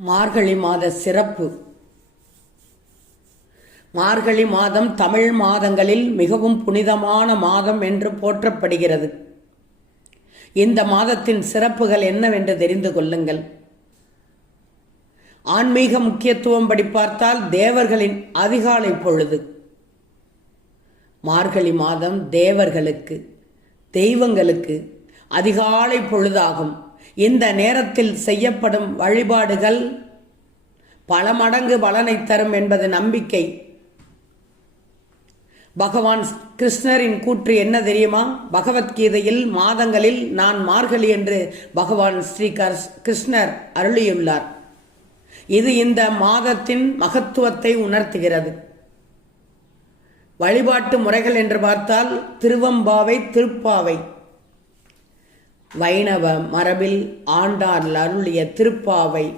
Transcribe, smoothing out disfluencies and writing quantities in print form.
மார்கழி மாத சிறப்பு. மார்கழி மாதம் தமிழ் மாதங்களில் மிகவும் புனிதமான மாதம் என்று போற்றப்படுகிறது. இந்த மாதத்தின் சிறப்புகள் என்னவென்று தெரிந்து கொள்ளுங்கள். ஆன்மீக முக்கியத்துவம் படி பார்த்தால் தேவர்களின் அதிகாலை பொழுது. மார்கழி மாதம் தேவர்களுக்கு, தெய்வங்களுக்கு அதிகாலை பொழுதாகும். இந்த நேரத்தில் செய்யப்படும் வழிபாடுகள் பல மடங்கு பலனை தரும் என்பது நம்பிக்கை. பகவான் கிருஷ்ணரின் கூற்று என்ன தெரியுமா? பகவத்கீதையில் மாதங்களில் நான் மார்கழி என்று பகவான் ஸ்ரீ கிருஷ்ணர் அருளியுள்ளார். இது இந்த மாதத்தின் மகத்துவத்தை உணர்த்துகிறது. வழிபாட்டு முறைகள் என்று பார்த்தால் திருவம்பாவை, திருப்பாவை. வைணவ மரபில் ஆண்டார் அருளிய திருப்பாவை